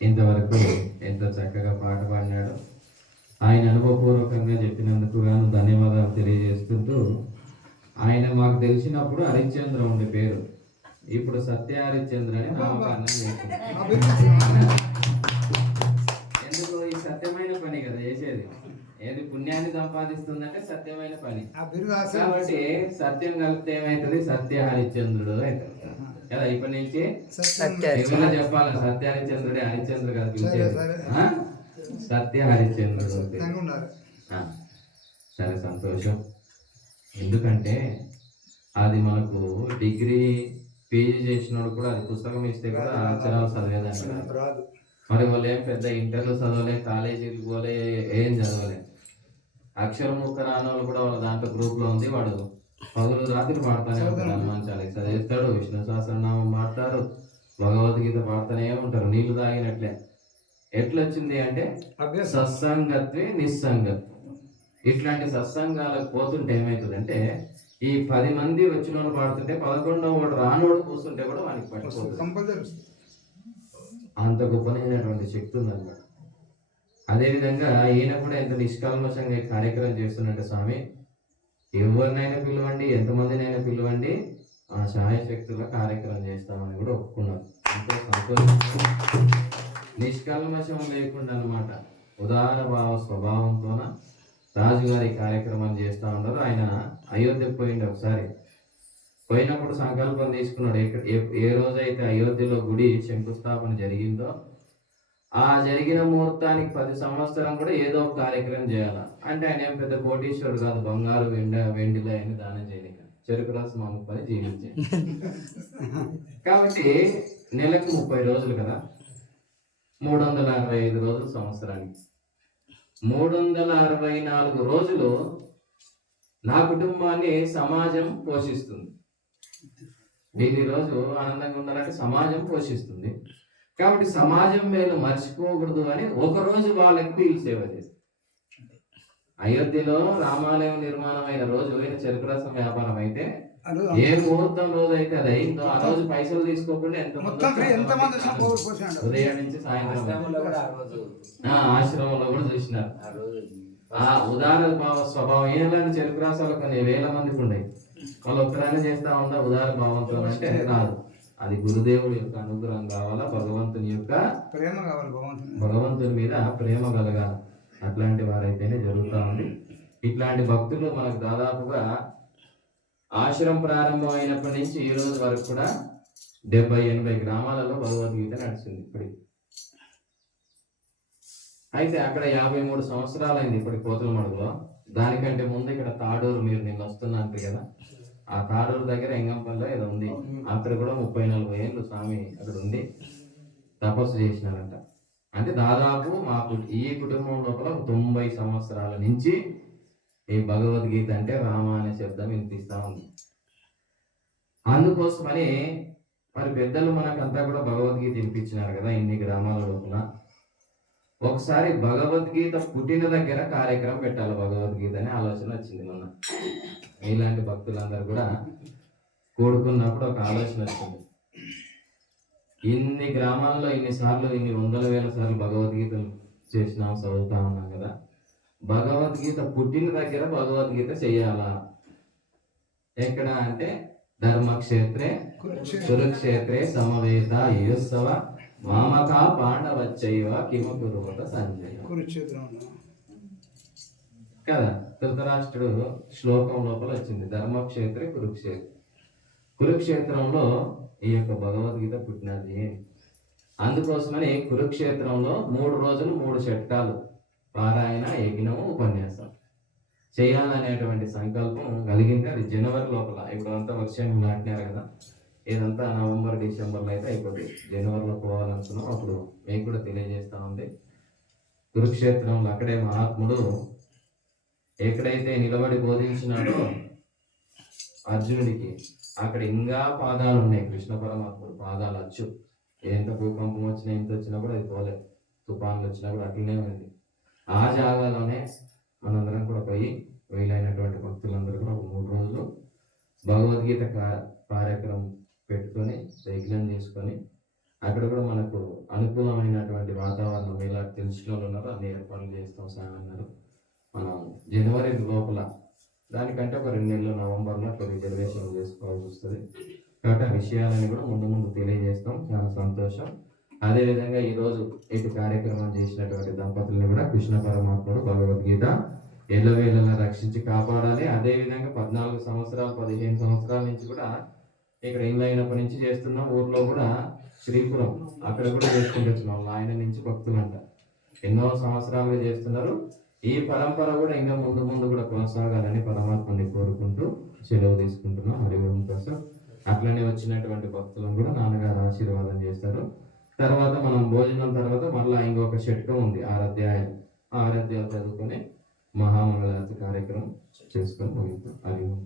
ఇంతవరకు ఎంతో చక్కగా పాట పాడినాడు ఆయన అనుభవపూర్వకంగా చెప్పినందుకు గాను ధన్యవాదాలు తెలియజేస్తుంటూ ఆయన మాకు తెలిసినప్పుడు హరిశ్చంద్ర ఉండే పేరు. ఇప్పుడు సత్య హరిశ్చంద్ర అని నామకరణం చేస్తుంది ఎందుకు ఈ సత్యమైన పని కదా చేసేది ఏది పుణ్యాన్ని సంపాదిస్తుందంటే సత్యమైన పని. కాబట్టి సత్యం కలిపితే ఏమైతుంది? సత్య హరిశ్చంద్రుడు అవుతుంది కదా ఇప్పటి నుంచి సత్యం ఎవరైనా చెప్పాలి? సత్య పిలిచేది. సరే. ఆ? సత్య ఆ, సరే సంతోషం. ఎందుకంటే అది మనకు డిగ్రీ పీజీ చేసినోడు కూడా అది పుస్తకం ఇస్తే కూడా అక్షరాలు చదివేదాన్ని రాదు. మరి వాళ్ళు ఏం పెద్ద ఇంటర్లు చదవలే కాలేజీకి పోలే ఏం చదవలే. అక్షరం ముక్క రాని వాళ్ళు కూడా వాళ్ళ దాంట్లో గ్రూప్లో ఉంది. వాడు పగులు రాత్రి పాడుతానే ఉంటాడు హనుమాన్ చాలీస. చదివేస్తాడు విష్ణు సహస్రనామం పాడతారు. భగవద్గీత పాడుతూనే ఉంటారు. నీళ్ళు తాగినట్లే. ఎట్లొచ్చింది అంటే సత్సంగత్వే నిస్సంగత్వం. ఇట్లాంటి సత్సంగాలకు పోతుంటే ఏమవుతుందంటే ఈ పది మంది వచ్చిన వాళ్ళు పాడుతుంటే పదకొండవ వాడు రానోడు కూర్చుంటే కూడా వానికి వస్తుంది అంత గొప్పనైనటువంటి శక్తి ఉందన్నమాట. అదేవిధంగా ఈయన కూడా ఎంత నిష్కాల్మషంగా కార్యక్రమం చేస్తున్నట్టు స్వామి ఎవరినైనా పిలవండి ఎంతమందినైనా పిలవండి ఆ సహాయ శక్తుల కార్యక్రమం చేస్తామని కూడా ఒప్పుకున్నారు ఎంతో సంతోషం నిష్కల్మషం లేకుండా అన్నమాట. ఉదార భావ స్వభావంతోన రాజుగారి కార్యక్రమం చేస్తూ ఉన్నారు. ఆయన అయోధ్య పోయిండు ఒకసారి. పోయినప్పుడు సంకల్పం తీసుకున్నాడు. ఎక్కడ ఏ- ఏ రోజైతే అయోధ్యలో గుడి శంకుస్థాపన జరిగిందో ఆ జరిగిన ముహూర్తానికి పది సంవత్సరం కూడా ఏదో ఒక కార్యక్రమం చేయాలి? అంటే ఆయన ఏం పెద్ద కోటీశ్వరుడు కాదు బంగారు వెండ వెండిలో ఆయన దానం చేయలేక చెరుకు రసం ముప్పై జీవించే. కాబట్టి నెలకు ముప్పై రోజులు కదా? మూడు వందల అరవై ఐదు రోజులు సంవత్సరానికి. మూడు వందల అరవై నాలుగు రోజులు నా కుటుంబాన్ని సమాజం పోషిస్తుంది. దీని రోజు ఆనందంగా ఉండాలంటే సమాజం పోషిస్తుంది. కాబట్టి సమాజం మేలు మర్చిపోకూడదు అని ఒక రోజు వాళ్ళకి వీళ్ళు సేవ చేస్తారు అయోధ్యలో రామాలయం నిర్మాణం అయిన రోజు ఈయన చెరుకు రసం వ్యాపారం అయితే ఏ ముహూర్తం రోజు అయితే అది అయిందో ఆ రోజు పైసలు తీసుకోకుండా ఎంత ఉదయం నుంచి సాయంత్రం ఆశ్రమంలో కూడా ఆ రోజు. ఆ, ఆశ్రమంలో కూడా చూసినారు. ఆ ఉదార భావ స్వభావం ఈయనలాంటి చెరుకు రాసాలు కొన్ని వేల మందికి ఉన్నాయి. వాళ్ళు ఒక్కరైనా చేస్తా ఉందా? ఉదార భావంతో అంటే రాదు అది గురుదేవుడి యొక్క అనుగ్రహం కావాలా? భగవంతుని యొక్క ప్రేమ కావాలి భగవంతుని భగవంతుని మీద ప్రేమ కలగాలి. అట్లాంటి వారైతేనే జరుగుతూ ఉంది. ఇట్లాంటి భక్తులు మనకు దాదాపుగా ఆశ్రమం ప్రారంభం అయినప్పటి నుంచి ఈ రోజు వరకు కూడా డెబ్బై ఎనభై గ్రామాలలో భగవద్గీత నడిచింది ఇప్పటికి. అయితే అక్కడ యాభై మూడు సంవత్సరాలైంది ఇప్పటి కోతుల మడుగులో దానికంటే ముందు ఇక్కడ తాడూరు మీరు నిన్న వస్తున్నారు కదా? ఆ తాడూరు దగ్గర ఎంగంపల్లిలో ఏదో ఉంది. అక్కడ కూడా ముప్పై నలభై ఏళ్ళు స్వామి అక్కడ ఉండి తపస్సు చేసినారంట. అంటే దాదాపు మా కు- ఈ కుటుంబం లోపల తొంభై సంవత్సరాల నుంచి ఈ భగవద్గీత అంటే రామ అనే శబ్దం వినిపిస్తా ఉంది. అందుకోసమని మరి పెద్దలు మనకంతా కూడా భగవద్గీత వినిపించినారు కదా ఇన్ని గ్రామాల లోపల. ఒకసారి భగవద్గీత పుట్టిన దగ్గర కార్యక్రమం పెట్టాలి భగవద్గీత అనే ఆలోచన వచ్చింది మొన్న. ఇలాంటి భక్తులందరూ కూడా కూడుకున్నప్పుడు ఒక ఆలోచన వచ్చింది. ఇన్ని గ్రామాల్లో ఇన్ని సార్లు ఇన్ని వందల వేల సార్లు భగవద్గీతలు చేసినాం చదువుతా ఉన్నాం కదా. భగవద్గీత పుట్టిన దగ్గర భగవద్గీత చెయ్యాలా ఎక్కడ అంటే ధర్మక్షేత్రే కురుక్షేత్రే. సమవేత యుత్సవ మామక పాండవచ్చైవ కిమ కురువత సంజయ కదా ధృతరాష్ట్రుడు శ్లోకం లోపల వచ్చింది ధర్మక్షేత్రే కురుక్షేత్ర. కురుక్షేత్రంలో ఈ యొక్క భగవద్గీత పుట్టినది. అందుకోసమని కురుక్షేత్రంలో మూడు రోజులు మూడు షట్కాలు పారాయణ యజ్ఞము ఉపన్యాసం. చేయాలనేటువంటి సంకల్పం కలిగింది అది జనవరి లోపల. ఇప్పుడు అంతా వర్షం నాటినారు కదా. ఇదంతా నవంబర్ డిసెంబర్లో అయితే అయిపోతుంది జనవరిలో పోవాలనుకున్నాం అప్పుడు మీకు కూడా తెలియజేస్తా ఉంది కురుక్షేత్రంలో అక్కడే మహాత్ముడు ఎక్కడైతే నిలబడి బోధించినాడో అర్జునుడికి అక్కడ ఇంకా పాదాలు ఉన్నాయి. కృష్ణ పరమాత్ముడు పాదాలు అచ్చు. ఎంత భూకంపం వచ్చినా ఎంత వచ్చినా కూడా అది పోలేదు తుఫాన్లు వచ్చినా కూడా అట్లనే ఉంది. ఆ జాగాలోనే మనందరం కూడా పోయి వీలైనటువంటి భక్తులందరూ కూడా ఒక మూడు రోజులు భగవద్గీత కార్యక్రమం పెట్టుకొని యజ్ఞం చేసుకొని అక్కడ కూడా మనకు అనుకూలమైనటువంటి వాతావరణం ఇలా తెలిసిన వాళ్ళు ఉన్నారు అన్ని ఏర్పాట్లు చేస్తాం సార్ అన్నారు. మనం జనవరి లోపల దానికంటే ఒక రెండు నెలలు నవంబర్లో అట్లా రిజర్వేషన్ చేసుకోవాల్సి వస్తుంది. కాబట్టి ఆ విషయాలని కూడా ముందు ముందు తెలియజేస్తాం. చాలా సంతోషం. అదేవిధంగా ఈరోజు ఇటు కార్యక్రమం చేసినటువంటి దంపతుల్ని కూడా కృష్ణ పరమాత్ముడు భగవద్గీత ఎల్లవేళలా రక్షించి కాపాడాలి. అదేవిధంగా పద్నాలుగు సంవత్సరాలు పదిహేను సంవత్సరాల నుంచి కూడా ఇక్కడ ఇల్లు అయినప్పటి నుంచి చేస్తున్నాం ఊర్లో కూడా శ్రీపురం అక్కడ కూడా చేసుకుంటున్నాం ఆయన నుంచి భక్తులంట. ఎన్నో సంవత్సరాలుగా చేస్తున్నారు. ఈ పరంపర కూడా ఇంకా ముందు ముందు కూడా కొనసాగాలని పరమాత్మని కోరుకుంటూ సెలవు తీసుకుంటున్నాం. హరి ఓం కోసం అట్లనే వచ్చినటువంటి భక్తులను కూడా నాన్నగారు ఆశీర్వాదం చేస్తారు. తర్వాత మనం భోజనం తర్వాత మళ్ళీ ఇంకొక షట్కం ఉంది. ఆరాధ్యాయం. ఆరాధ్యాలు చదువుకొని మహామంగళారతి కార్యక్రమం చేసుకొని ముగిస్తాం హరి ఓం.